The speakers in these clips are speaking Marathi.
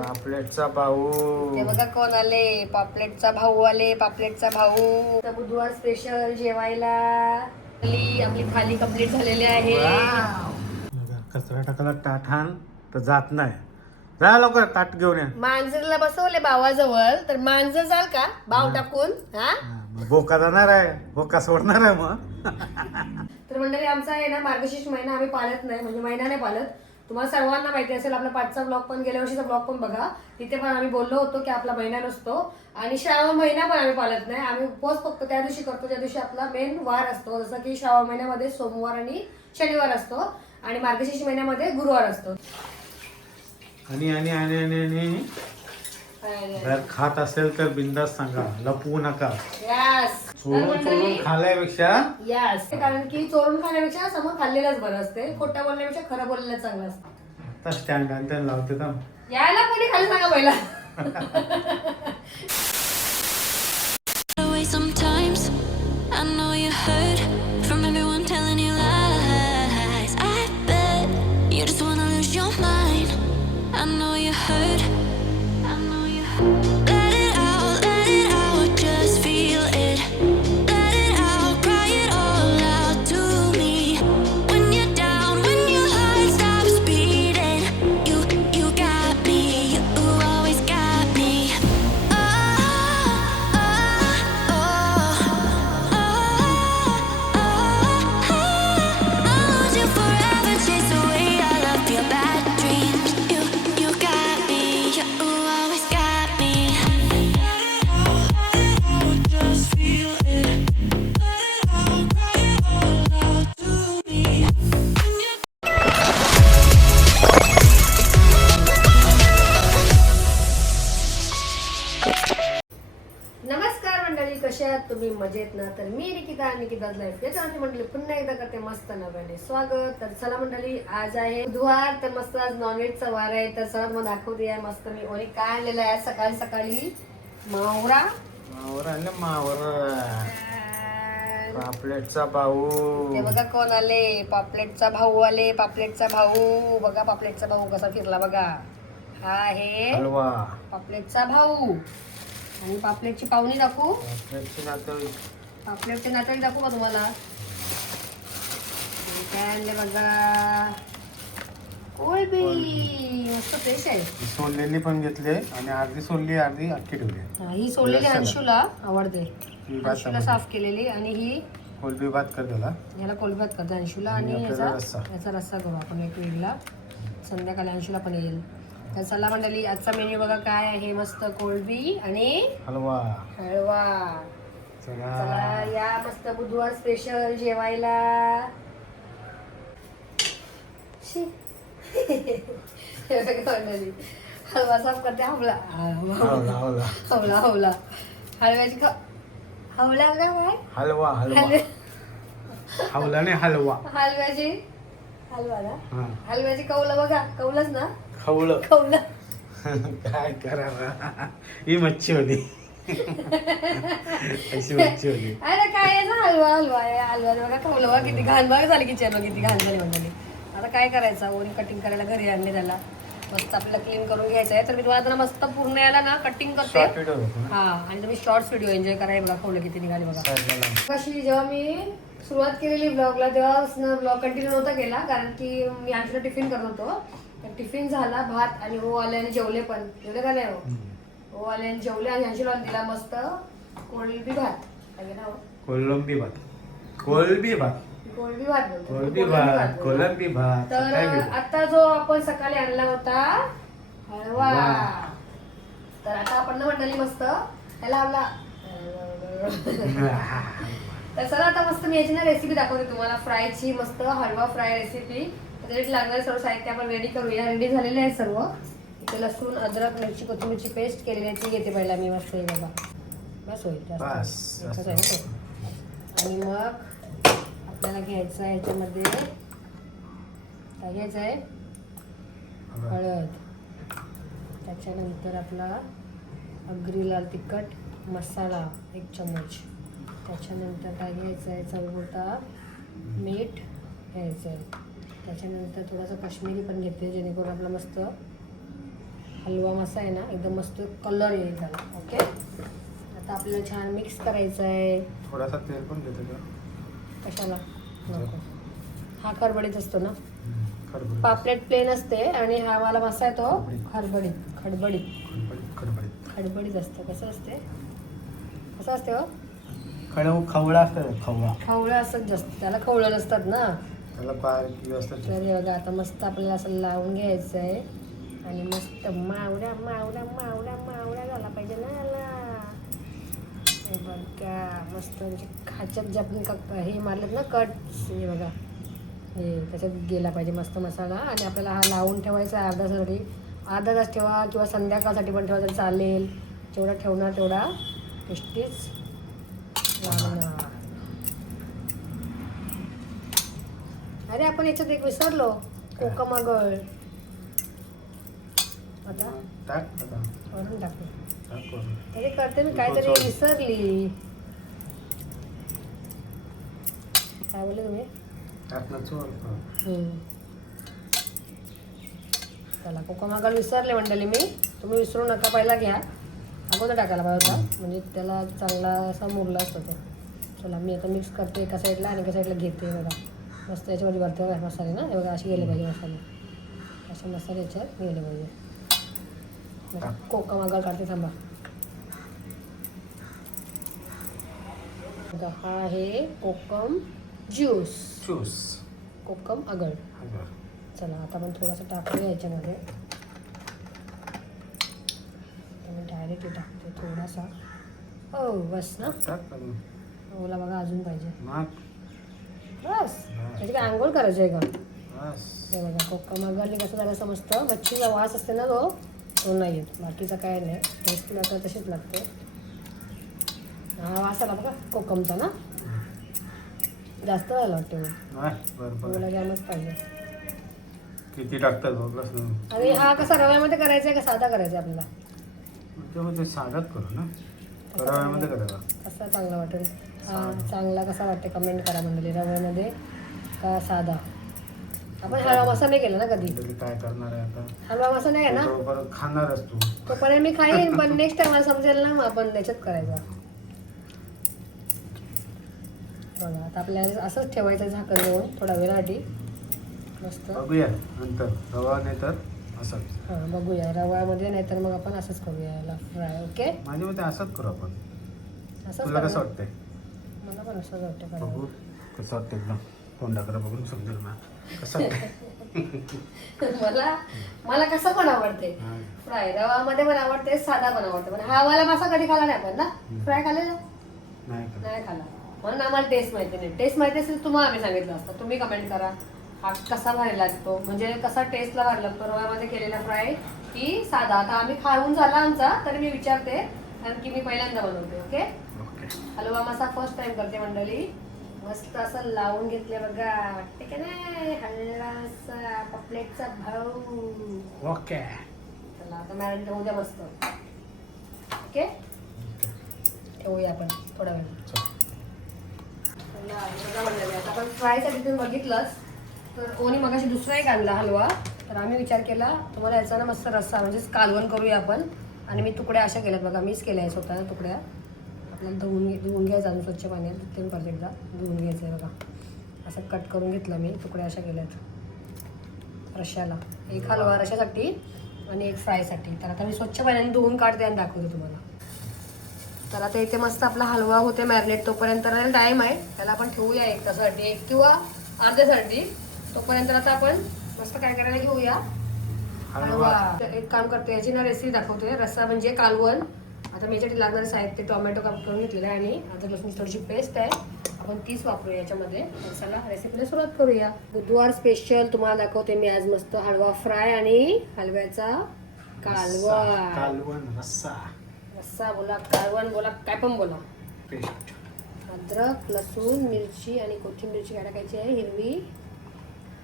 पापलेटचा भाऊ ते बघा कोण आले, पापलेटचा भाऊ आले, पापलेटचा भाऊ. बुधवार स्पेशल जेवायला आपली थाली कंप्लीट झालेली आहे. कचरा टाकायला ताठान तर जात नाही. जा लवकर ताट घेऊन या. मांजरला बसवले भावाजवळ, तर मांजर जाल का भाव टाकून? हा बोका जाणार आहे, बोका सोडणार आहे मग. तर मंडळी आमचा आहे ना मार्गशीर्ष महिना आम्ही पाळत नाही, म्हणजे महिना नाही पाळत. तुम्हाला सर्वांना माहिती असेल, आपला पाठचा ब्लॉग पण गेल्या वर्षीचा ब्लॉग पण बघा, तिथे पण आम्ही बोललो होतो की आपला महिना नसतो आणि श्रावण महिना पण आम्ही पाळत नाही. आम्ही उपवास फक्त त्या दिवशी करतो ज्या दिवशी आपला मेन वार असतो, जसं की श्रावण महिन्यामध्ये सोमवार आणि शनिवार असतो आणि मार्गशीर्ष महिन्यामध्ये गुरुवार असतो. आणि आणि आणि आणि आणि जर खात असेल तर बिंदास सांगा, लपवू नका. यस, चोरून चोरून खाल्यापेक्षा यस, कारण की चोरून खाण्यापेक्षा समोर खाल्लेलंच बरं असते. खोटं बोलण्यापेक्षा खरं बोललेलं चांगलं असतं. आता स्टँड आणि त्यांना लावते तर यायला कोणी खाली सांगा पहिला. Sometimes I know you heard from everyone telling you lies. I bet you just wanna lose your mind. I know you heard. I know you heard. Let it out, just feel it. Let it out, cry it all out to me. When you're down, when your heart stops beating, you got me, you always got me. नमस्कार मंडळी, कशा आहात तुम्ही? मजेत ना? तर मी निकिता लाईफ या चॅनलची मंडळी पुन्हा एकदा करते मस्त नव्याने स्वागत. तर चला मंडळी, आज आहे बुधवार, तर मस्त आज नॉनव्हेजचा वार आहे. तर चला मग दाखवते आहे मस्त मी ओणी काय आणलेलं आहे. सकाळी सकाळी मावरा पापलेटचा भाऊ. ते बघा कोण आले, पापलेटचा भाऊ आले, पापलेटचा भाऊ. बघा पापलेटचा भाऊ कसा फिरला बघा. हा आहे हलवा. पापलेटचा भाऊ. आणि पापलेटची पाहुणी दाखवू, पापलेटची नातवंड. पापलेटचे नातवंड दाखवू का तुम्हाला? काय आणले बघा, कोळंबी. मस्त फ्रेश आहे. सोललेली पण घेतली आणि अर्धी सोलली अर्धी अख्खी ठेवली. ही सोललेली अंशूला आवडते, अंशूला साफ केलेली. आणि ही कोलबी भात कर त्याला. याला कोळंबी भात करते अंशूला. आणि याचा रस्सा करू आपण एक वेगळा, संध्याकाळी अंशूला पण येईल. तर चला मंडळी, आजचा मेन्यू बघा काय आहे. मस्त कोळंबी आणि हलवा. हळवा. चला या मस्त बुधवार स्पेशल जेवायला. हलवा साफ करते. हवला हवला हवला हलव्याची हवला काय हलवा हलवा हवला नाही हलवा. हलव्याची हलवा ना, हलव्याची कौला बघा. कौलच ना, खवलं. कौला. काय करा, ही मच्छी होती. अशी मच्छी होती. अरे काय आहे ना, हलवा हलवा आहे. हलवा बघा कौलं बघा, किती घाण बघा झाली किचन, किती घाण झाली मंडळी. आता काय करायचं, ओणी कटिंग करायला घरी आणले त्याला. मस्त आपल्याला क्लीन करून घ्यायचं आहे. तर मी तुम्हाला मस्त पूर्ण याला ना कटिंग करते. हा, आणि तुम्ही शॉर्ट्स व्हिडिओ एन्जॉय करायला बघा. खवलं किती निघाली बघा. कशी जेव्हा मी सुरुवात केलेली ब्लॉगला तेव्हा ब्लॉग कंटिन्यू नव्हता केला, कारण की मी आमच्याला टिफिन करत होतो. तर टिफिन झाला, भात, आणि हो आल्याने जेवले पण. जेवले का नाही? हो आल्याने जेवले आणि अंशूला दिला मस्त कोळंबी भात. काय ना, कोलंबी भात. कोलंबी भात. कोळंबी भात बोलतो. कोलंबी भात. कोलंबी भात. तर आता जो आपण सकाळी आणला होता हळवा, तर आता आपण ना मंडळी मस्त त्याला आपला. तर चला आता मस्त मी याची ना रेसिपी दाखवते तुम्हाला, फ्रायची. मस्त हळवा फ्राय रेसिपी. त्याच्यासाठी लागणारे सर्व साहित्य आपण रेडी करूया. रेडी झालेले आहे सर्व. इथे लसूण, अद्रक, मिरची, कोथिंबीरची पेस्ट केलेली आहे, ती घेते पहिला मी. मस्त हे बघा, बस होईल. आणि मग आपल्याला घ्यायचं आहे ह्याच्यामध्ये, काय घ्यायचं आहे, हळद. त्याच्यानंतर आपला आगरी लाल तिखट मसाला 1 चम्मच. त्याच्यानंतर काय घ्यायचं आहे, चवीपुरता मीठ घ्यायचं आहे. त्याच्यानंतर थोडासा काश्मीरी पण घेते, जेणेकरून आपला मस्त हलवा मसा आहे ना एकदम मस्त कलर येईल त्याला. ओके, आता आपल्याला छान मिक्स करायचं आहे. थोडासा तेल पण घेतो का? कशाला नको, हा खडबडीत असतो ना. खडबडीत पापलेट प्लेन असते आणि हा वाला मसा आहे तो खडबडीत खडबडीत खडबडीत खडबडीत असतं. कसं असते, कसं असते हो? खवळा असतं. खवळं असतात जास्त, त्याला खवळं नसतात ना. त्याला बारीक असतात. तर हे बघा आता मस्त आपल्याला असं लावून घ्यायचं आहे आणि मस्त मावड्या मावड्या मावड्या मावड्या झाला पाहिजे ना याला. हे बघा मस्त म्हणजे खाच्यात जे आपण हे मारलेत ना कट, हे बघा हे त्याच्यात गेला पाहिजे मस्त मसाला. आणि आपल्याला हा लावून ठेवायचा आहे अर्धासाठी, अर्धा तास ठेवा किंवा संध्याकाळसाठी पण ठेवा तरी चालेल. जेवढा ठेवणार तेवढा टेस्टीच लागणार. अरे आपण याच्यात एक विसरलो, कोकम आगळ. आता टाक आता. वरून टाकू. टाक वरून. अरे करते मी काहीतरी विसरली. काय बोलले तुम्ही? टाक ना चोर. चला कोकम आगळ विसरले मंडळी मी. तुम्ही विसरू नका, पहिला घ्या. अगोदर टाकायला पाहिजे होता, म्हणजे त्याला चांगला असा मुरला असतो तो. चला मी आता मिक्स करते एका साईडला आणि एका साईडला घेते. बघा मस्त याच्यामध्ये भरते बघा मसाले ना. हे बघा असे गेले पाहिजे मसाले, असे मसाले याच्यात गेले पाहिजे. कोकम आगळ काढते थांबा. हा आहे कोकम ज्यूस, कोकम आगळ. चला आता आपण थोडासा टाकूया याच्यामध्ये. मी डायरेक्ट टाकते थोडासा. हो बस ना. ओला बघा अजून पाहिजे. बस त्याची काय आंघोळ करायची आहे का? हे बघा कोकम आगळने कसं झालं समजतं, मच्छीचा वास असते ना तो नाही येत. बाकीचा काय नाही, टेस्ट मात्र तशीच लागते. हा वास आला बघा कोकमचा ना, जास्त झाला वाटतं. ओला जामच पाहिजे. किती टाकतात? आणि हा कसा रव्यामध्ये करायचा आहे का साधा करायचा आहे आपल्याला? त्यामध्ये साधाच करू ना, रव्यामध्ये करायला. कसा चांगला वाटेल? हा चांगला कसा वाटते कमेंट करा मंडळी. रव्यामध्ये का साधा? आपण हलवा मसा नाही केला ना कधी. काय करणार आहे आता? हलवा मसा नाही आहे ना, परत खाणारच तू. तोपर्यंत मी खाईन, पण नेक्स्ट टाइम मला समजेल ना, मग आपण त्याच्यात करायचं. बघा आता आपल्याला असंच ठेवायचं झाकण देऊन थोडा वेळासाठी. मस्त बघूया नंतर, रवा नाही तर असंच. हां बघूया रव्यामध्ये, नाहीतर मग आपण असंच करूया याला फ्राय. ओके, माझ्या मते असंच करू आपण. असंच तुला कसं करू. वाटतंय? मला पण असंच वाटतं बघू करायला. कसं वाटतं. एकदम तोंडाकडे बघून समजेल ना कसं वाटतंय. मला कसं पण आवडते फ्राय, रवामध्ये पण आवडते, साधा पण आवडते. पण हा वाला मासा कधी खाला नाही आपण ना. फ्राय खाल्लेला नाही खाला, म्हणून आम्हाला टेस्ट माहिती नाही. टेस्ट माहिती असेल तुम्हाला आम्ही सांगितलं असतं. तुम्ही कमेंट करा हा कसा भारी लागतो, म्हणजे कसा टेस्टला भारी लागतो रव्यामध्ये केलेला फ्राय की साधा. आता आम्ही खाऊन झाला आमचा, तरी मी विचारते कारण की मी पहिल्यांदा बनवते. ओके, हलवा मासा फर्स्ट टाइम करते मंडळी. मस्त असं लावून घेतले बघा, ठीक आहे ना, हल्लासा पपलेटचा भाऊ. ओके चला आता मॅरिनेट होऊ द्या मस्त. ओके ठेवूया आपण थोडा वेळ. आता आपण फ्रायसाठी तुम्ही बघितलंच तर कोणी मगाशी दुसरा एक आणला हलवा. तर आम्ही विचार केला तुम्हाला याचा ना मस्त रस्सा म्हणजेच कालवण करूया आपण. आणि मी तुकड्या अशा केल्यात बघा, मीच केल्या आहे स्वतः तुकड्या. आपल्याला धुवून घ्यायचं अजून स्वच्छ पाण्यात, ते परत एकदा धुवून घ्यायचं आहे बघा. असं कट करून घेतलं मी, तुकड्या अशा केल्यात रश्श्याला. एक हलवा रश्श्यासाठी आणि एक फ्रायसाठी. तर आता मी स्वच्छ पाण्याने धुवून काढते आणि दाखवते तुम्हाला. तर आता इथे मस्त आपला हलवा होते मॅरिनेट. तोपर्यंत टाईम आहे, त्याला आपण ठेवूया एक तासासाठी, एक किंवा अर्ध्यासाठी. तोपर्यंत आता आपण मस्त काय करायला घेऊया हलवा. एक काम करते, याची ना रेसिपी दाखवते. रस्सा म्हणजे कालवण. आता मी याच्यासाठी लागणारे साहित्य टोमॅटो काप करून घेतलेला आहे आणि आता लसूण थोडीशी पेस्ट आहे, आपण तीच वापरूया याच्यामध्ये. चला रेसिपीला सुरुवात करूया. बुधवार स्पेशल तुम्हाला दाखवते मी आज मस्त हलवा फ्राय आणि हलव्याचा कालवण रस्सा. रस्सा बोला, कालवण बोला, काय पण बोला. पेस्ट, अद्रक, लसूण, मिरची आणि कोथिंबीरची काय टाकायची आहे हिरवी,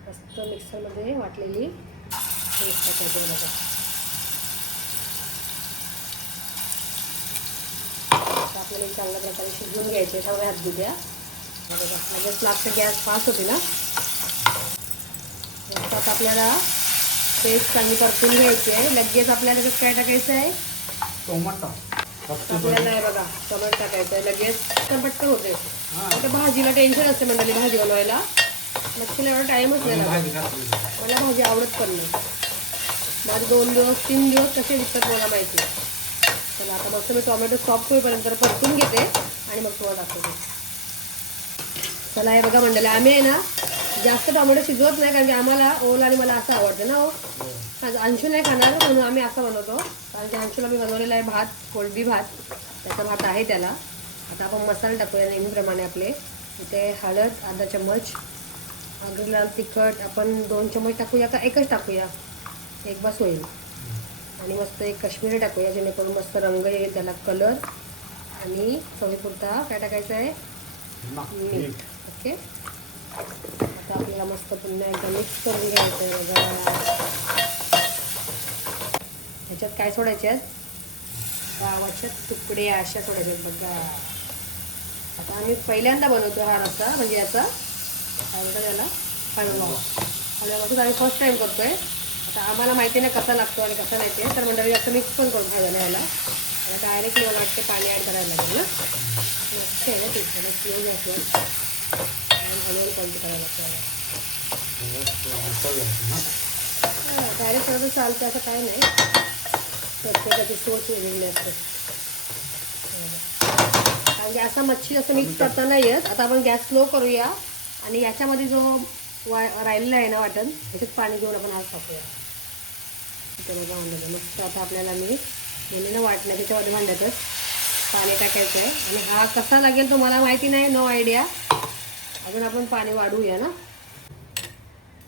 मस्त मिक्सरमध्ये वाटलेली पेस्ट टाकायची बघा. आपल्याला चांगल्या प्रकारे शिजवून घ्यायचे. सगळे हात धुऊ द्या. लगेच लागतं, गॅस फास्ट होते ना. आता आपल्याला पेस्ट चांगली परतून घ्यायची आहे. लगेच आपल्याला त्याच्यात काय टाकायचं आहे, टोमॅटो आपल्याला आहे बघा टोमॅटो टाकायचं आहे. लगेच तर पटकन होते. आता भाजीला टेन्शन असते मंडळी, भाजी बनवायला नक्कीला एवढा टाईमच नाही लागत. मला भाजी आवडत पण नाही. माझे 2 दिवस 3 दिवस कसे दिसतात मला माहिती आहे. चला आता मस्त मी टोमॅटो सॉफ्ट होईपर्यंत परतून घेते आणि मग तुम्हाला दाखवते. चला हे बघा मंडळी, आम्ही आहे ना जास्त टोमॅटो शिजवत नाही, कारण की आम्हाला ओल आणि मला असं आवडतं ना हो. अंशू नाही खाणार म्हणून आम्ही असं बनवतो. कारण की अंशूला मी बनवलेला आहे भात, कोळंबी भात, त्याचा भात आहे त्याला. आता आपण मसाले टाकूया नेहमीप्रमाणे आपले. इथे हळद अर्धा चम्मच, आगरी लाल तिखट आपण 2 चम्मच टाकूया का 1च टाकूया, 1 बस होईल. आणि मस्त एक काश्मीरी टाकूया जेणेकरून मस्त रंग येईल त्याला, कलर. आणि चवीपुरता काय टाकायचं आहे, मीठ. ओके, आता आपल्याला मस्त पुन्हा एकदा मिक्स करून घ्यायचं आहे बघा. ह्याच्यात काय सोडायचे आहेत, गावाच्या तुकडे अशा सोडायच्या आहेत बघा. आता आम्ही पहिल्यांदा बनवतो हा रस्सा, म्हणजे याचा काय म्हणतात त्याला, हलवा. हलव्यापासून आम्ही फर्स्ट टाईम करतोय. आता आम्हाला माहिती नाही कसा लागतो आणि कसा नाही ते, तर मंडळी असं मिक्स पण करून खायला याला. आता डायरेक्टली मला वाटते पाणी ॲड करायला लागेल ना. मस्त आहे ना तिथे स्लो गॅसवर हलवून कॉन्टी करायला लागतं. डायरेक्ट करत चालतं असं काय नाही, प्रत्येकाची सोच वेगळी असते. कारण की असा मच्छी असं मिक्स करता नाही येत. आता आपण गॅस स्लो करूया आणि याच्यामध्ये जो राहिलेला आहे ना वाटण, त्याच्यात पाणी घेऊन आपण आज टाकूया. इथे बघा भांड्याचं मस्त. आता आपल्याला मी गेलेलं वाटणं त्याच्यामध्ये भांड्यातच पाणी टाकायचं आहे. आणि हा कसा लागेल तो मला माहिती नाही, नो आयडिया. अजून आपण पाणी वाढवूया ना,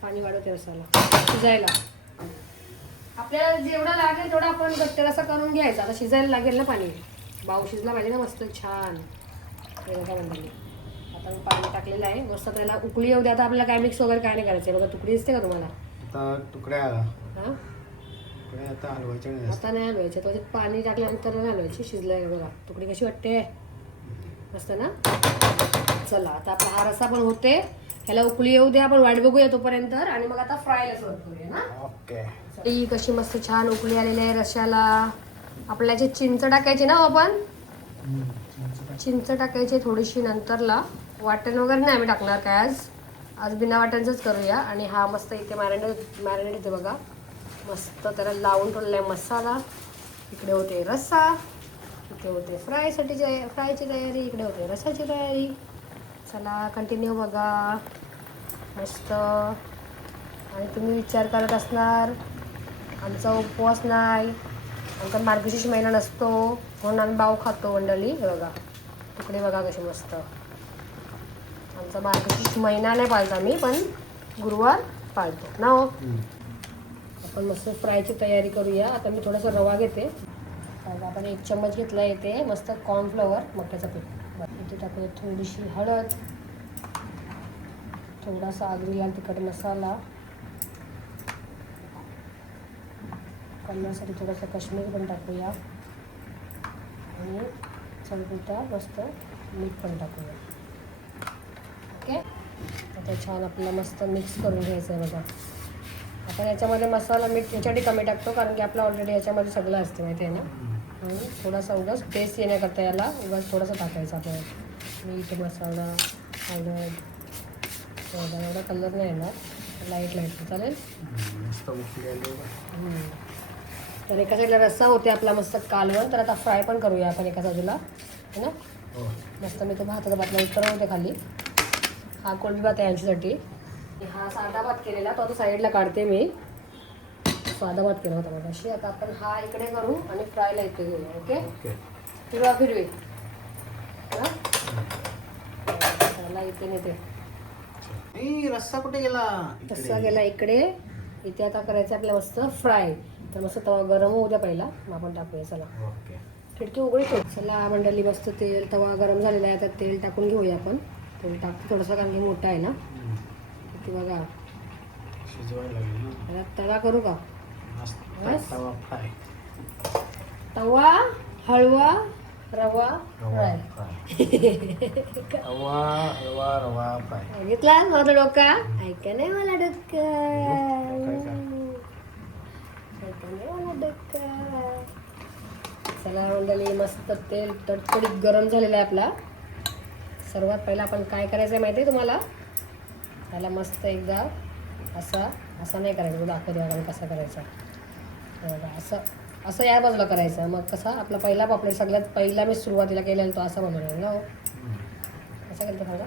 पाणी वाढवते रसाला शिजायला. आपल्याला जेवढा लागेल तेवढा आपण घट्ट रसा करून घ्यायचा. आता शिजायला लागेल ना पाणी, भाव शिजला पाहिजे ना मस्त छान. हे बघा मंडळी, आता मी पाणी टाकलेलं आहे मस्त. त्याला उकळी येऊ द्या. आता आपल्याला काय मिक्स वगैरे काय नाही करायचं आहे बघा. तुकडी दिसते का तुम्हाला, आता तुकड्या हां आता हलवायच्या नाही, आता नाही हलवायचं. त्याच्यात पाणी टाकल्यानंतर नाही हलवायची. शिजलाय बघा, तुकडी कशी वाटते मस्त ना. चला आता आपला हा रसा पण होते, ह्याला उकळी येऊ द्या, आपण वाट बघूया तोपर्यंत. आणि मग आता फ्रायला सुरुवात करूया ना. ओके, ही कशी मस्त छान उकळी आलेली आहे रश्याला. आपल्याला चिंच टाकायची ना आपण, चिंच टाकायची थोडीशी नंतरला. वाटण वगैरे नाही आम्ही टाकणार काय आज बिना वाटणचंच करूया. आणि हा मस्त इथे मॅरिनेट इथे बघा मस्त त्याला लावून ठेवलेला आहे मसाला. इकडे होते रस्सा, इथे होते फ्रायची तयारी, इकडे होते रसाची तयारी. चला कंटिन्यू बघा मस्त. आणि तुम्ही विचार करत असणार आमचा उपवास नाही, आमचा मार्गशीर्ष महिना नसतो म्हणून आम्ही बाव खातो मंडळी. हे बघा तिकडे बघा कशी मस्त. आमचा मार्गशीर्ष महिना नाही पाळतो आम्ही, पण गुरुवार पाळतो ना हो. आपण मस्त फ्रायची तयारी करूया. आता मी थोडासा रवा घेते. आपण 1 चम्मच घेतला येते मस्त कॉर्नफ्लॉवर मक्याचं पीठ. इथे टाकूया थोडीशी हळद, थोडासा आगरी लाल तिखट मसाला, कलरसाठी थोडासा काश्मीरी पण टाकूया आणि चवीपुरता मस्त मीठ पण टाकूया. ओके, आता छान आपल्याला मस्त मिक्स करून घ्यायचं आहे बघा. आपण याच्यामध्ये मसाला मीठ याच्यासाठी कमी टाकतो कारण की आपलं ऑलरेडी याच्यामध्ये सगळं असते माहिती आहे ना. आणि थोडासा उगाच टेस्ट येण्याकरता याला उगाच थोडासा टाकायचा आपल्याला. मीठ, मसाला, हळद, एवढा कलर नाही येणार, लाईट चालेल. तर एका साईडला रस्सा होते आपला मस्त कालवण. तर आता फ्राय पण करूया आपण एका बाजूला है ना. मस्त मी तो भाताचा भातला उतरवते खाली. हा कोळंबी भात आहे यांच्यासाठी. हा साधा भात केलेला तो आता साईडला काढते मी. साधा भात केला होता मगाशी. आता आपण हा इकडे करू आणि फ्रायला इथे घेऊया. ओके, फिरवी त्याला इथे नेते. रस्सा कुठे गेला, रस्सा गेला इकडे. इथे आता करायचं आपल्याला मस्त फ्राय. तर मस्त तवा गरम होऊ द्या पहिला, मग आपण टाकूया. चला खिडकी उघडीच. चला मंडळी मस्त तेल तवा गरम झालेला आहे. आता तेल टाकून घेऊया आपण. तेल टाकतो थोडंसं कारण की मोठा आहे ना. किती बघा शिजवायला तवा करू का. तवा हळवा रवा फ्राय घेतला माझं डोका ऐका नाही मला डोकं. चला मंडळी, मस्त तेल तडतडीत गरम झालेलं आहे आपला. सर्वात पहिला आपण काय करायचं आहे माहिती आहे तुम्हाला? त्याला मस्त एकदा असा नाही करायचं, दाखवते आपण कसा करायचा. असं या बाजूला करायचं. मग कसा आपला पहिला पापलेट सगळ्यात पहिला मी सुरुवातीला केलेला तो असा बनवलेला ना. असं केलं सांगा.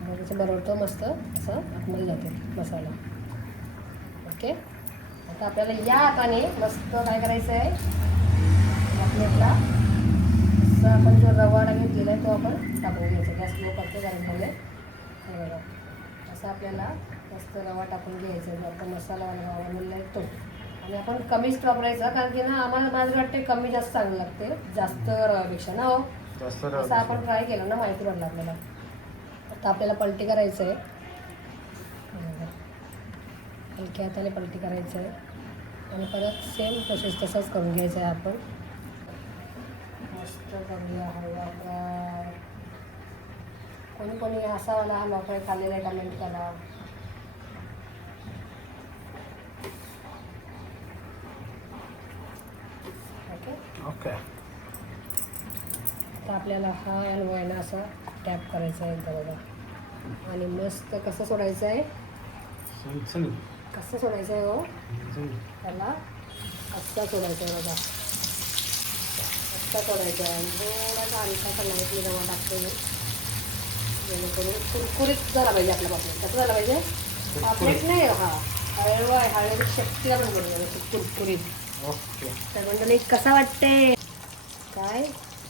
मग त्याचं बनवतो मस्त असं आतमध्ये जाते मसाला. ओके, आता आपल्याला या हाताने मस्त काय करायचं आहे, पापलेटला असं आपण जो रवा घेतलेला आहे तो आपण टाकून घ्यायचा. गॅस लो करतो गरम झाले बघा. असं आपल्याला मस्त रवा टाकून घ्यायचा जो आपण मसाला बनवलेला आहे तो. आणि आपण कमीच वापरायचा, कारण की ना आम्हाला माझं वाटते कमी जास्त चांगलं लागते जास्त रवापेक्षा ना. हो, असं आपण ट्राय केलं ना, माहिती पडलं आपल्याला. आता आपल्याला पलटी करायचं आहे, हलक्या हाताने पलटी करायचं आहे. आणि परत सेम प्रोसेस तसंच करून घ्यायचं आहे आपण. मस्त करूया हलवा फ्राय. कोणी कोणी असावाला हलवा फ्राय खाल्लेला आहे कमेंट करा. ओके, आता आपल्याला हा हलवा आहे ना असा टॅप करायचा आहे एकदा बघा. आणि मस्त कसं सोडायचं आहे, कसं सोडायचं आहे. हो, त्याला आत्ता सोडायचं आहे बघा, आत्ता सोडायचं आहे. थोडासा हलकासा लाईट मी रवा टाकतो मी, जेणेकरून कुरकुरीत झाला पाहिजे आपला पापलेट. कसं झालं पाहिजे, पापलेट नाही हा हळवा आहे, हळव्याची शक्तीला पण बनवलं कुरकुरीत. ओके, तर मंडळी कसा वाटते, काय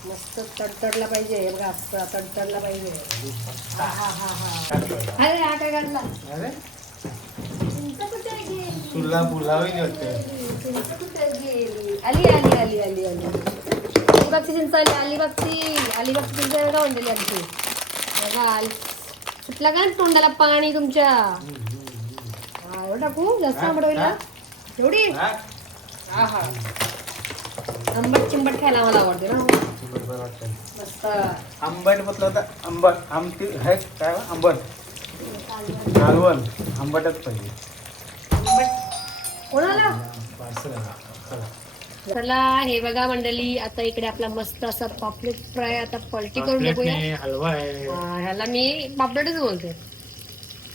मस्त तडतडला पाहिजे. हे बघा असं तडतडला पाहिजे. हा हा हा हा, अरे हा काय काढला, अरे चिंच कुठे गेली, तुला बोलावी वाटते. चिंच कुठे गेली, आली आली आली आली आली अलिबागची चिंच आली, अलिबागची चिंच आहे का म्हणलेली आमची बघा. सुटला का तोंडाला पाणी तुमच्या. हा एवढं टाकू जास्त आंबडवीला एवढी. हा हा, आंबट चिंबट खायला मला आवडते ना. मस्त आंबट म्हटलं तर आंबट आमटी है काय आंबट कालवण आंबटच पाहिजे. आंबट कोणाला. चला हे बघा मंडळी, आता इकडे आपला मस्त असा पापलेट फ्राय आता पलटी करून बघूया. हलवा आहे, ह्याला मी पापलेटच बोलते,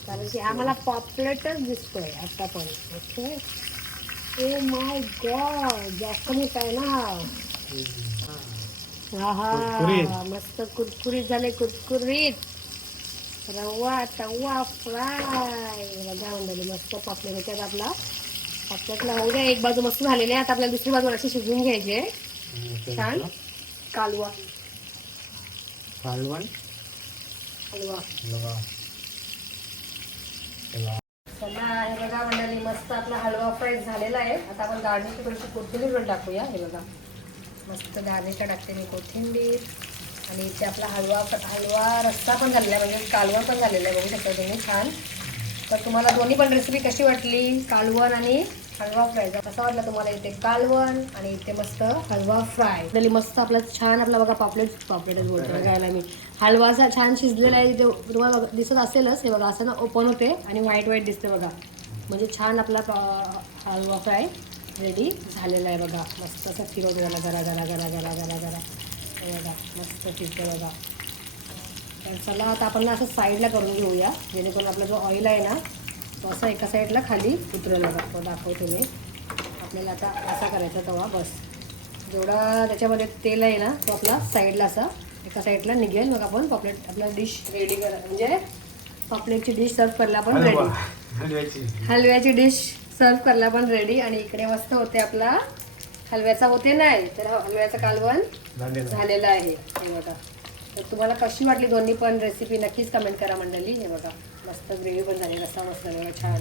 कारण की आम्हाला पापलेटच दिसतोय आता पण. ओके, ओ माय गॉड, जास्त मोठा आहे ना. हा, मस्त कुरकुरीत झाले, कुरकुरीत रवा तवा फ्राय बघा मंडळी. मस्त पापलेट होत्यात आपला. पापलेटला होऊ द्या, एक बाजू मस्त झालेली आहे. आता आपल्याला दुसरी बाजू अशी शिजवून घ्यायची. छान कालवा कालवण हलवा. चला हे बघा मंडळी, मस्त आपला हलवा फ्राय झालेला आहे. आता आपण गार्निशची थोडीशी कोथिंबीर पण टाकूया. हे बघा मस्त गार्निशला टाकते मी कोथिंबीर. आणि इथे आपला हलवा रस्सा पण झालेला आहे, म्हणजे कालवण पण झालेलं आहे, बघू शकता तुम्ही छान. तर तुम्हाला दोन्ही पण रेसिपी कशी वाटली, कालवण आणि हलवा फ्राय, कसा वाटला तुम्हाला इथे कालवण आणि इथे मस्त हलवा फ्राय. तरी मस्त आपला छान आपला बघा पापलेटच बोलतो बघायला मी. हलवा असा छान शिजलेला आहे, इथे तुम्हाला दिसत असेलच. हे बघा असं ना ओपन होते आणि व्हाईट दिसते बघा, म्हणजे छान आपला हलवा फ्राय रेडी झालेला आहे बघा. मस्त असं फिरवतो त्याला गरा गरा गरा गरा गरा गरा. हे बघा मस्त फिरतो बघा. तर चला आता आपण ना असं साईडला करून घेऊया, जेणेकरून आपला जो ऑइल आहे ना तो असा एका साईडला खाली उतरेल बघा. तो दाखवतो मी. आपल्याला आता असा करायचा तवा, बस जेवढा त्याच्यामध्ये तेल आहे ना तो आपला साईडला असा एका साईडला निघेल. मग आपण पापलेट आपला डिश रेडी करा, म्हणजे पापलेटची डिश सर्व करायला पण रेडी, हलव्याची डिश सर्व करायला पण रेडी. आणि इकडे मस्त होते आपला हलव्याचा होते नाही तर हलव्याचं कालवण झालेलं आहे. हे बघा, तर तुम्हाला कशी वाटली दोन्ही पण रेसिपी नक्कीच कमेंट करा मंडळी. हे बघा मस्त ग्रेव्ही पण झाली, रस्सा मस्त झालेला छान.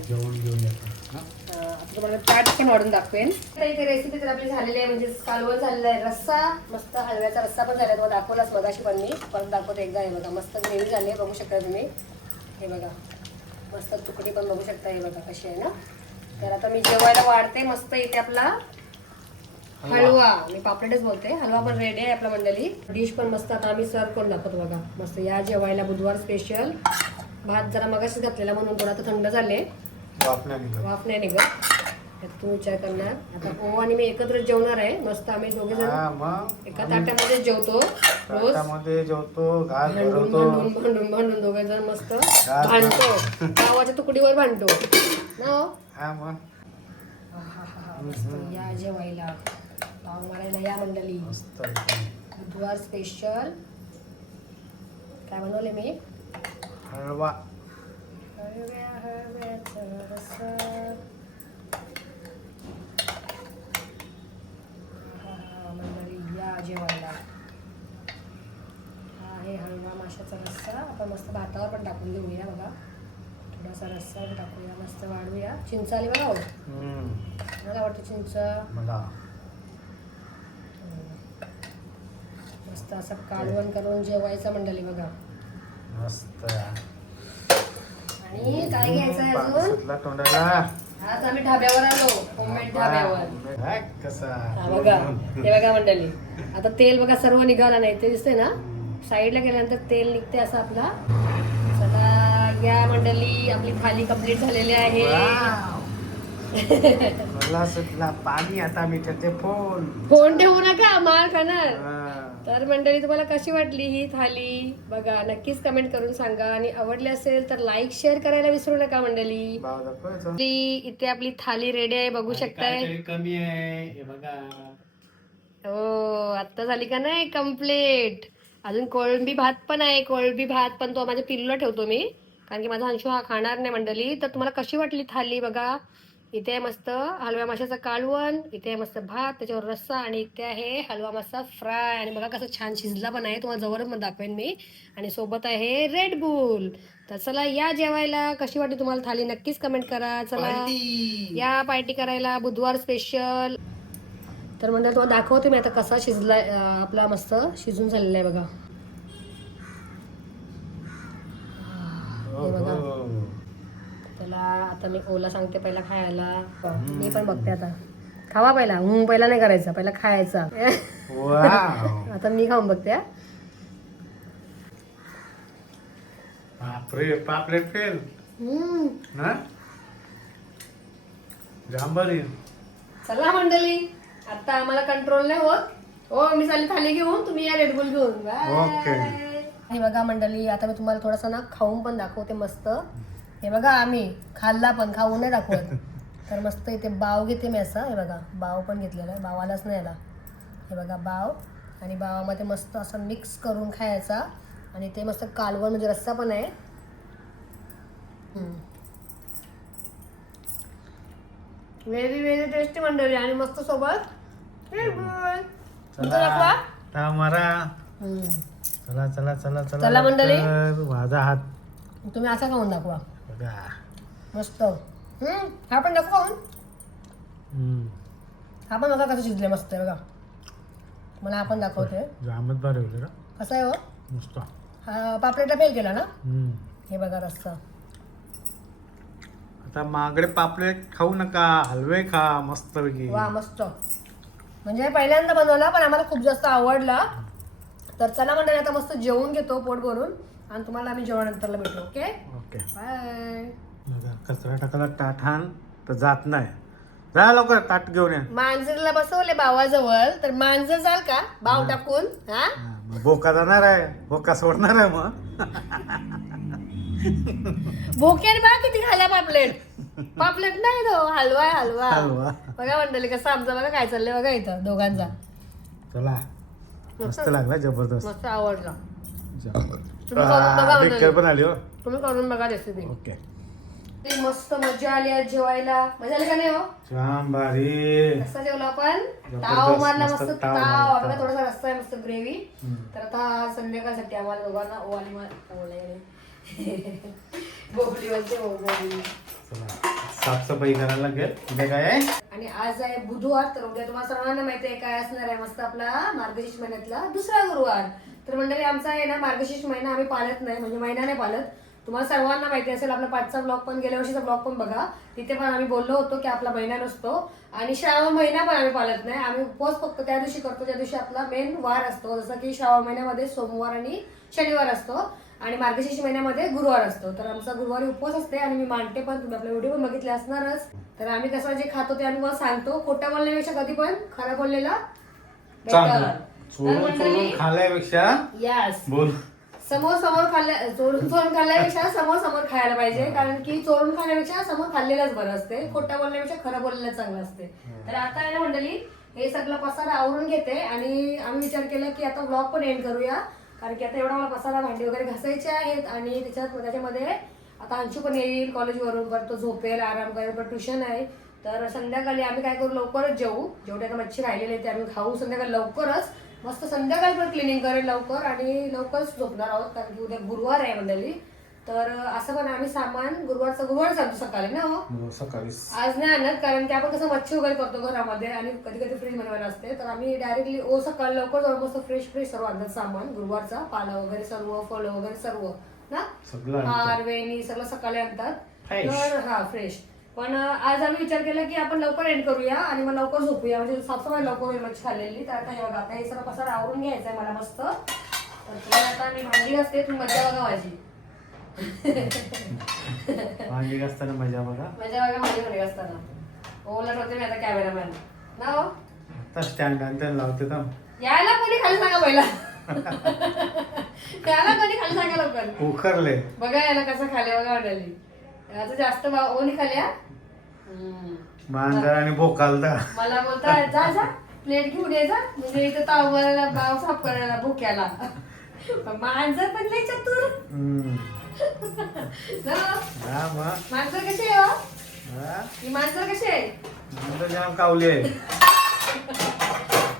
आता तुम्हाला ताट पण वाढून दाखवेन. इथे रेसिपी तर आपली झालेली आहे, म्हणजे कालवण झालेलं आहे, रस्सा मस्त हलव्याचा रस्सा पण झाला. तुम्हाला दाखवलाच मगाशी पण मी परत दाखवते एकदा. हे बघा मस्त ग्रेव्ही झाली आहे, बघू शकता तुम्ही. हे बघा मस्त तुकडी पण बघू शकता. हे बघा कशी आहे ना. तर आता मी जेवायला वाढते मस्त. इथे आपला हलवा, मी पापलेटच बोलते, हलवा पण रेडी आहे आपला मंडळी. डिश पण मस्त आता आम्ही सर्व करून दाखवतो बघा. मस्त या जेवायला बुधवार स्पेशल. भात जरा मगाशीच घातलेला म्हणून थोडा आता थंड झाले, वाफ नाही निघत. आता तुम्ही विचार करणार आता ओ आणि मी एकत्र जेवणार आहे मस्त आम्ही दोघे जण मग एका ताट्यामध्ये जेवतो रोज ताटामध्ये जेवतो घास भांडून भरवतो भांडून भांडून भांडून दोघे जण मस्त भांडतो गावाच्या तुकडीवर भांडतो ना हो? हा मग मस्त या जेवायला पाव मारायला या मंडळी मस्त बुधवार स्पेशल काय बनवले मी हळवा हळव्याचा रस्सा मंडळी या जेवायला हा आहे हळवा माशाचा रस्सा आपण मस्त भातावर पण टाकून देऊया बघा थोडासा रस्सा टाकूया मस्त वाढूया चिंच आली बघा हो मला वाटतं चिंच मला मस्त असं कालवण करून जेवायचं मंडळी बघा मस्त आणि काय घ्यायचं आहे अजून सुटला तोंडाला आज आम्ही ढाब्यावर आलो होममेड ढाब्यावर काय कसा हा बघा हे बघा मंडळी आता तेल बघा सर्व निघाला नाही ते दिसतंय ना साईडला गेल्यानंतर तेल निघते असं आपला चला या मंडळी आपली थाली कंप्लीट झालेली आहे मला सुटला पाणी आता मिठाचे फोन ठेवू नका मार खाणार तर मंडळी तुम्हाला कशी वाटली ही थाली बघा नक्कीच कमेंट करून सांगा आणि आवडली असेल तर लाईक शेअर करायला विसरू नका मंडळी इथे आपली थाली रेडी आहे बघू शकताय कमी आहे हे बघा हो आता झाली का नाही कम्प्लीट अजून कोळंबी भात पण आहे कोळंबी भात पण तो माझ्या पिल्लूला ठेवतो मी कारण की माझा अंशू हा खाणार नाही मंडळी तर तुम्हाला कशी वाटली थाली बघा इथे आहे मस्त हलव्या माशाचं कालवण इथे आहे मस्त भात त्याच्यावर रस्सा आणि इथे आहे हलवा मासा फ्राय आणि बघा कसं छान शिजला पण आहे तुम्हाला जवळच मग दाखवेन मी आणि सोबत आहे रेड बुल तर चला या जेवायला कशी वाटली तुम्हाला थाली नक्कीच कमेंट करा चला या पार्टी करायला बुधवार स्पेशल तर म्हणजे तुम्हाला दाखवते मी आता कसा शिजलाय आपला मस्त शिजून झालेला आहे बघा हे बघा त्याला आता मी ओला सांगते पहिला खायला मी पण बघते आता खावा पहिला पहिला नाही करायचा पहिला खायचा आता मी खाऊन बघते बापरे पापलेट फेल ना जांभरी चला मंडळी आता आम्हाला कंट्रोल नाही होत हो मी चालली थाली घेऊन तुम्ही या रेडबुल घेऊन ओके हे बघा मंडळी आता मी तुम्हाला थोडासा ना खाऊन पण दाखवते मस्त हे बघा आम्ही खाल्ला पण खाऊन नाही दाखवत तर मस्त इथे बाव घेते मी असा हे बघा बाव पण घेतलेला आहे बावालाच नाही आला हे बघा बाव आणि बावामध्ये मस्त असं मिक्स करून खायचा आणि ते मस्त कालवण म्हणजे रस्सा पण आहे व्हेरी व्हेरी टेस्टी मंडळी आणि मस्त सोबत चला चला चला चला मंडळी माझा हात तुम्ही असा खाऊन दाखवा बघा मस्त हा पण दाखवा खाऊन हा पण बघा कसं शिजले मस्त आहे बघा मला आपण दाखवते जामच भारी होते का कसं आहे हो मस्त हा पापलेटला फेल केला ना हे बघा रस्सा आता मागडे पापलेट खाऊ नका हलवे खा मस्त पैकी वा मस्त म्हणजे पहिल्यांदा बनवला पण आम्हाला खूप जास्त आवडला तर चला मंडळी आता मस्त जेवून घेतो पोट भरून आणि तुम्हाला आम्ही जेवणानंतरला भेटू ओके ओके बाय कचरा टाकायला ताठान तर जात नाही जा लवकर ताट घेऊन या मांजरला बसवले भावाजवळ तर मांजर जाल का भाव टाकून हा मग बोका जाणार आहे बोका सोडणार आहे मग भोक्याने बघा किती खाल्ला पापलेट नाही तो हलवा आहे हलवा हलवा. बघा मंडळी कसं आमचा बघा काय चाललंय बघा इथं दोघांचा चला मस्त लागला जबरदस्त मस्त आवडला तुम्ही करून बघा मंडळी. पण आली हो तुम्ही करून बघा रेसिपी ओके मस्त मजा आली आज जेवायला मजा आली का नाही हो छान भारी कसं जेवलो आपण जबरदस्त, ताव मारला मस्त मस्त ताव ताव मारला. बघा थोडासा रस्सा आहे मस्त ग्रेव्ही तर आता संध्याकाळसाठी आम्हाला दोघांना ओवाली बोबली म्हणते बोबली चला साफसफाई करायला लागेल उद्या काय आहे आणि आज आहे बुधवार तर उद्या तुम्हाला सर्वांना माहिती आहे काय असणार आहे मस्त आपला मार्गशीर्ष महिन्यातला दुसरा गुरुवार तर मंडळी आमचा आहे ना मार्गशीर्ष महिना आम्ही पाळत नाही म्हणजे महिना नाही पाळत तुम्हाला सर्वांना माहिती असेल आपला पाठचा ब्लॉग पण गेल्या वर्षीचा ब्लॉग पण बघा तिथे पण आम्ही बोललो होतो की आपला महिना नसतो आणि श्रावण महिना पण आम्ही पाळत नाही आम्ही उपवास फक्त त्या दिवशी करतो ज्या दिवशी आपला मेन वार असतो जसं की श्रावण महिन्यामध्ये सोमवार आणि शनिवार असतो आणि मार्गशीर्ष महिन्यामध्ये गुरुवार असतो, तर आमचा गुरुवारी उपवास असते आणि मी मांडते पण. तुम्ही आपला व्हिडिओ पण बघितले असणारच. तर आम्ही कसं जे खातो ते आम्ही मला सांगतो. खोटं बोलण्यापेक्षा कधी पण खरं बोललेला चांगलं. चोरून चोरून खाल्यापेक्षा यस बोल. समोर चोरून खाल्ल्यापेक्षा समोर खायला पाहिजे. कारण की चोरून खाण्यापेक्षा समोर खाल्लेलंच बरं असते. खोटं बोलण्यापेक्षा खरं बोललेलं चांगलं असते. तर आता आहे ना मंडळी, हे सगळं पसारा आवरून घेते आणि आम्ही विचार केला की आता व्लॉग पण एंड करूया. कारण की आता एवढा मला पसारा, भांडी वगैरे घासायचे आहेत आणि त्याच्यामध्ये आता अंशू पण येईल कॉलेजवरून, परत तो झोपेल, आराम करेल, पण ट्युशन आहे. तर संध्याकाळी आम्ही काय करू, लवकरच जेवू. जेवढे आता मच्छी राहिलेले ते आम्ही खाऊ संध्याकाळी लवकरच. मस्त संध्याकाळी पण क्लिनिंग करेल लवकर आणि लवकरच झोपणार आहोत. कारण की उद्या गुरुवार आहे मंडळी. तर असं पण आम्ही सामान गुरुवार आणतो सकाळी ना. हो सकाळी आज नाही आणत, कारण की आपण कसं मच्छी वगैरे करतो घरामध्ये आणि कधी कधी फ्रीज बनवायला असते. तर आम्ही डायरेक्टली सकाळी लवकर जाऊन मस्त फ्रेश सर्व आणतात सामान गुरुवारचा. पाला वगैरे सर्व, फळं वगैरे सर्व ना, हार वेणी सगळं सकाळी आणतात. तर हा फ्रेश. पण आज आम्ही विचार केला की आपण लवकर एंड करूया आणि मग लवकर झोपूया, म्हणजे साफसफाई लवकर होईल मच्छी खाल्लेली. तर आता हे बघा, आता हे सर्व पसारा आवरून घ्यायचा आहे मला मस्त. तर आता मी भांडी घासते, तुम्ही मजा बघा माझी. भांडी घासताना मजा बघा. भांडी घासताना ओलट होते मी आता कॅमेरामॅन ना. हो आता स्टँड आणि लावते का यायला कोणी खाली सांगा पहिला. त्याला कोणी खाली सांगा लवकर. उखरले बघा याला कसं खाले बघा वाटायली. याचं जास्त ओनी खाल्या. मांजर आणि बोकालदा मला बोलता जा जा प्लेट घेऊन यायचा, म्हणजे इथं तावला बाव साफ करायला भुक्याला. मांजर पण लय चतुर. मांजर कशी आहे? ही मांजर कशी आहे? मांजर जाम कावली आहे.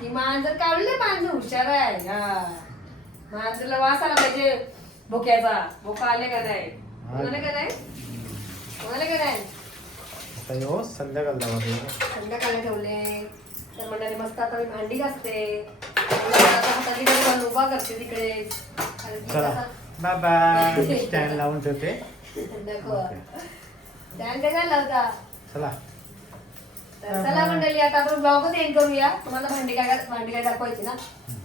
ही मांजर कावली, मांजर हुशार आहे. हा मांजरला वास आला पाहिजे भुक्याचा. भुका आले का नाही? कोणाला का नाही? कोणाला का नाही? संध्याकाळी ठेवले. तर मंडळी मस्त आता मी भांडी घासते, उभा करते तिकडे. बाय स्टँड लावून ठेवते. चला चला मंडळी, आता आपण ब्लॉगच एंड करूया. तुम्हाला भांडी काय दाखवायची ना,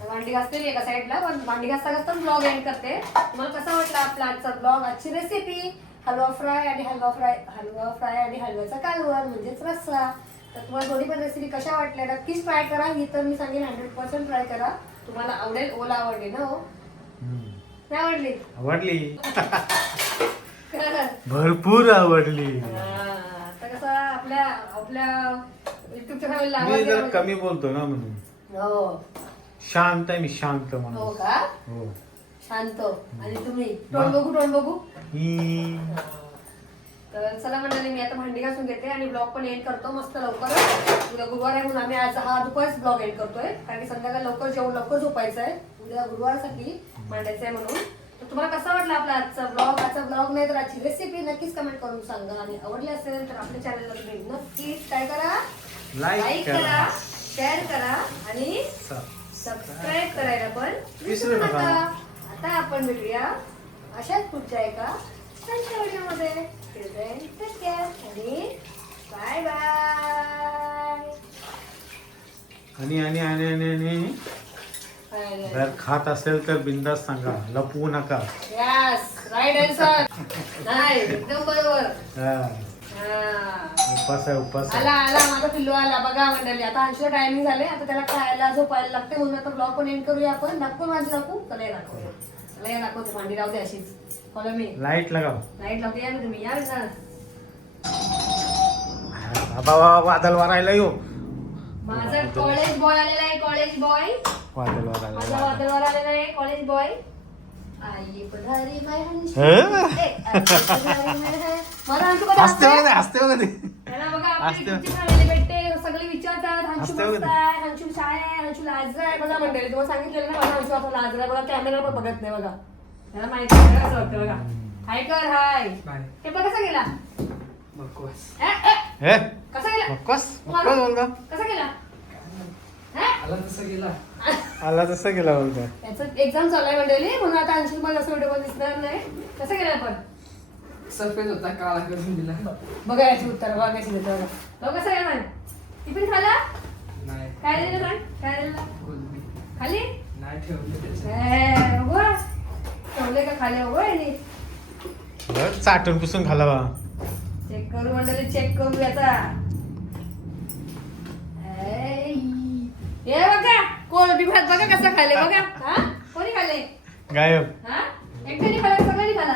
भांडी घासते एका साईडला, पण भांडी घासता ब्लॉग एंड करते. तुम्हाला कसा वाटला आपला आजचा ब्लॉग, आजची रेसिपी हलवा फ्राय आणि हलव्याचा कालवण म्हणजेच रस्सा. तर तुम्हाला दोन्ही पण रेसिपी कशा वाटल्या नक्कीच ट्राय करा. ही तर मी सांगेन 100% ट्राय करा, तुम्हाला आवडेल. ओला आवडली ना? हो नाही आवडली? आवडली, भरपूर आवडली. आता कसं आपल्या युट्यूबच्या फॅमिलीला मी जरा कमी बोलतो ना म्हणून. हो शांत आहे मी, शांत म्हणून. हो का? हो शांत. आणि तुम्ही तोंड बघू. तर चला मंडळी, मी आता भांडी घासून घेते आणि ब्लॉग पण एंड करतो मस्त लवकर. उद्या गुरुवार आहे म्हणून आम्ही आज हा दुपारच ब्लॉग एंड करतोय, कारण की संध्याकाळी लवकर जेवण लवकर झोपायचं आहे. उद्या गुरुवारसाठी मांडायचं आहे म्हणून. तर तुम्हाला कसा वाटला आपला आजचा ब्लॉग नाही तर आजची रेसिपी नक्कीच कमेंट करून सांगा. आणि आवडली असेल तर आपल्या चॅनलला तुम्ही नक्कीच काय करा, लाईक करा, शेअर करा आणि सबस्क्राईब करायला पण विसरू नका. आता आपण भेटूया अशाच पुढच्या एका व्हिडिओमध्ये. आणि बाय बाय. आणि जर खात असेल तर बिंदास सांगा, लपवू नका. Yes right answer. नाही एकदम बरोबर. उपास आला माझा पिल्लू आला बघा मंडळी. आता अंशूला टायमिंग झाले, आता त्याला खायला झोपायला लागते म्हणून आता ब्लॉग पण एंड करूया आपण. दाखवू चला हे दाखवते. भांडी लावते अशीच. Follow me. लाईट लगाव. लाईट लावते. या ना तुम्ही, या ना. बाबा वादळ वारायला येऊ. माझा कॉलेज बॉय आलेला आहे. कॉलेज बॉय वादळ वादळवर आलेला आहे. College boy. आई पधारी माय हंशी. हसते वगैरे. बघा आपली फॅमिली भेटते, सगळे विचारतात हंशू मस्त आहे, हंशू शाळे आहे, हंशू लाजरा आहे. बघा मंडळी, तुम्हाला सांगितलेलं ना बघा हंशू आपला लाजरा आहे. बघा कॅमेरा पण बघत नाही बघा. त्याला माहिती आहे कसं वाटतं बघा. हाय कर हाय. ते बघ कसा गेला. कसा गेला कसा गेला. आला तसा गेला बोलतो. याचं एक्झाम चालू आहे मंडळी, म्हणून आता अंशू मला असं व्हिडिओ दिसणार नाही. कसं गेला आपण सफेद होता काळा करून दिला. बघा याची उत्तर बघायची देतो बघा. तो कसा गेला. टिफिन खाला. नाही काय दिलं सांग. काय दिलं गोलबी खाली नाही ठेवले. ठेवले का खाले हो यांनी. बघ, चाटून पुसून खाला बा. चेक करू म्हणजे चेक करू याचा. हे बघा कोळंबी भात बघा कसा खाले बघा. हा कोणी खाले? गायब. हा एकट्याने खाला का सगळ्यांनी खाला?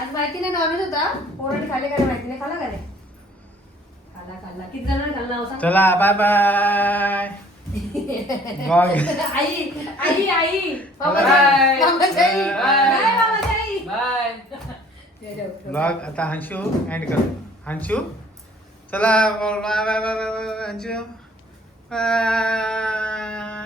आज माहिती नाही नॉनव्हेज होता. पोरांनी खाले का नाही माहिती नाही. खाला का नाही? खाला खाला. किती जणांनी खाल्लं नाव सांग? चला बाय बाय. मग आई आई आई Bye. मामाची आई. Bye. Bye, मामाची आई. बाय. ब्लॉग आता हंशू एंड कर. हंशू चला बाय बाय बाय बाय हंशू बाय.